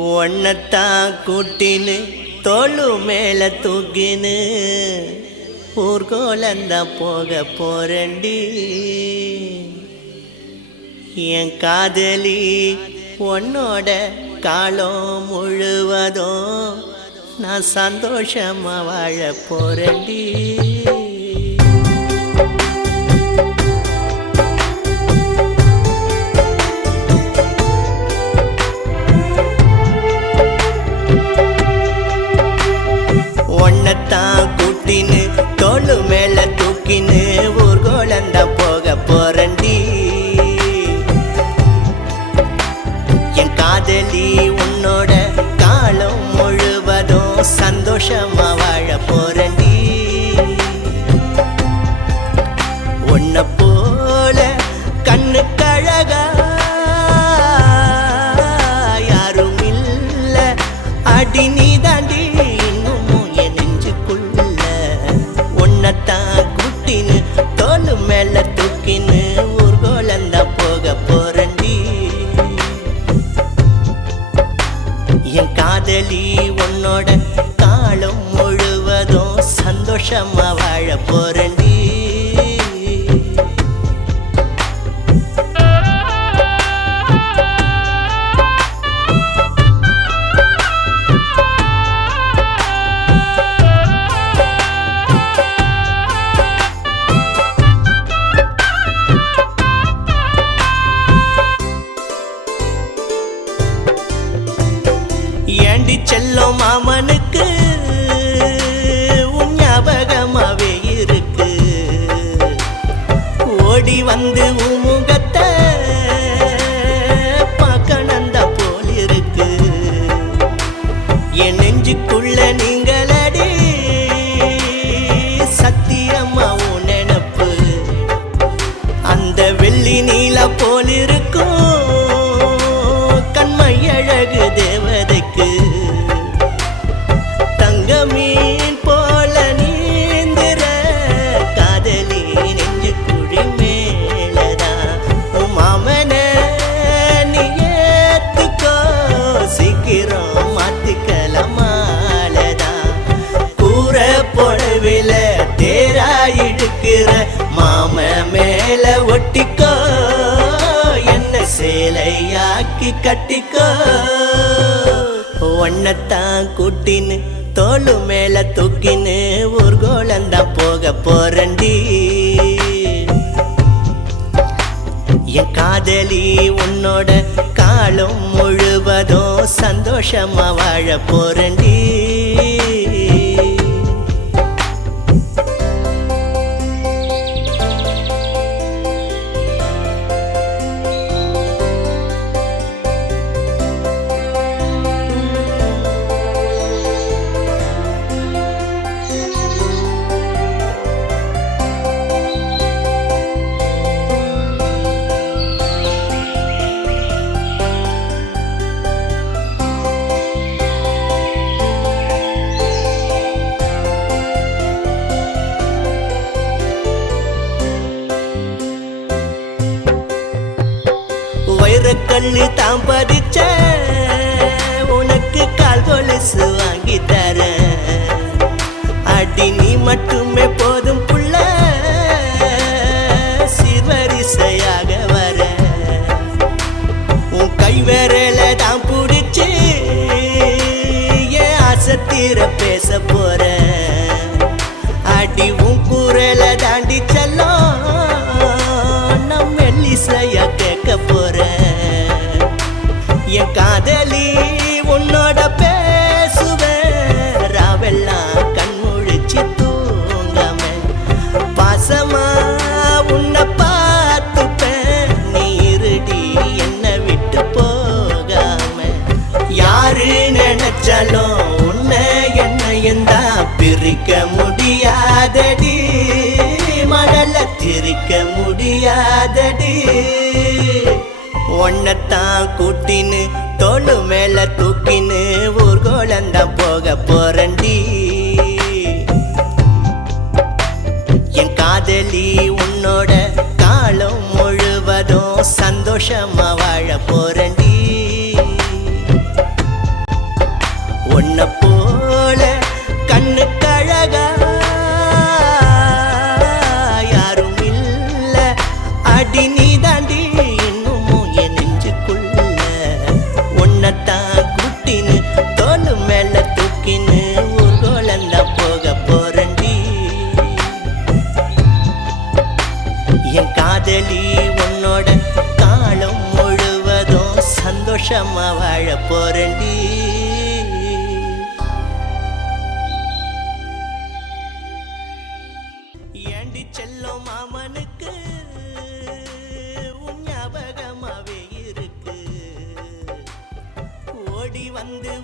ஒன்னத்தான் கூட்டின்னு தோளு மேல தூக்கின்னு ஊர்கோலந்தா போக போறண்டி. என் காதலி உன்னோட காலம் முழுவதும் நான் சந்தோஷமா வாழ போறண்டி. ஒன்னத்தான் கூட்டின்னு தோளு மேல தூக்கின்னு ஊர்கோலந்தா போக போறண்டி. என் காதலி உன்னோட காலம் முழுவதும் சந்தோஷமா வாழ போறண்டி. உன்னை போல கண்ணு கழகா யாரும் இல்ல அடி நீ தாண்டி குட்டின்னு தோளு மேல தூக்கின்னு ஊர்கோலந்தா போக போறண்டி. என் காதலி உன்னோட காலம் முழுவதும் சந்தோஷமா வாழ போறண்டி. ஏண்டி செல்லும் மாமனுக்கு உன் ஞாபகமாவே இருக்கு. ஓடி வந்து உன் முகத்தை பார்க்கணுந்த போல் இருக்கு. என் நெஞ்சுக்குள்ள நீங்களடி சத்தியமா உன் நினப்பு அந்த வெள்ளி நீல போல் இருக்கும். கண்மையழகு தேவதைக்கு தங்க மீன் போல நீந்திர காதலி நெஞ்சு குழி மேலதான். உன் மாமன நீ ஏத்துக்கோ சீக்கிரம் மாத்திக்கலமாலதான். கூற பொழவில தேரா இழுக்கிற மாம மேல ஒட்டிக்கோ என்ன சேலையாக்கி கட்டிக்கோ. ஒன்னத்தான் கூட்டின்னு தோளு மேல தூக்கின்னு ஊர்கோலந்தா போக போறண்டி. என் காதலி உன்னோட காலம் முழுவதும் சந்தோஷமா வாழ போறண்டி. வைரக்கல்லு தாம் பதிச்ச உனக்கு கால் கொலுசு வாங்கி தர. அடி நீ மட்டுமே போதும் புள்ள சிறுவரிசையாக வர. உன் கை விரல தான் பிடிச்சு என் ஆசத்தீர பேச போற. அடி உன் குரல தாண்டி செல்லும் நம் மெல்லிசையா கேட்க போற. என் காதலி உன்னோட பேசுவேன் ராவெல்லாம் கண்முழிச்சு தூங்காம. பாசமா உன்னை பார்த்துப்பேன் நீ இருடி என்னை விட்டு போகாம. யாரு நினைச்சாலும் உன்னை என்னையும் தான் பிரிக்க முடியாதடி. மணல திரிக்க முடியாதடி. ஒன்னத்தான் கூட்டின்னு தோளு மேல தூக்கின்னு ஊர்கோலந்தா போக போறண்டி. என் காதலி உன்னோட காலம் முழுவதும் சந்தோஷமா வாழ போறண்டி. உன்னை போல கண்ணு கழகா யாரும் இல்ல அடி நீ தாண்டி இன்னமும் என் நெஞ்சுக்குள்ள உன்னைத்தான் குட்டின்னு தோளு மேல தூக்கின்னு ஊர்கோலந்தா போக போறண்டி என் காதலி உன்னோட காலம் முழுவதும் சந்தோஷமா வாழ போறண்டி ஏண்டி செல்லும் மாமனுக்கு உன் ஞாபகமாவே இருக்கு ஓடி வந்து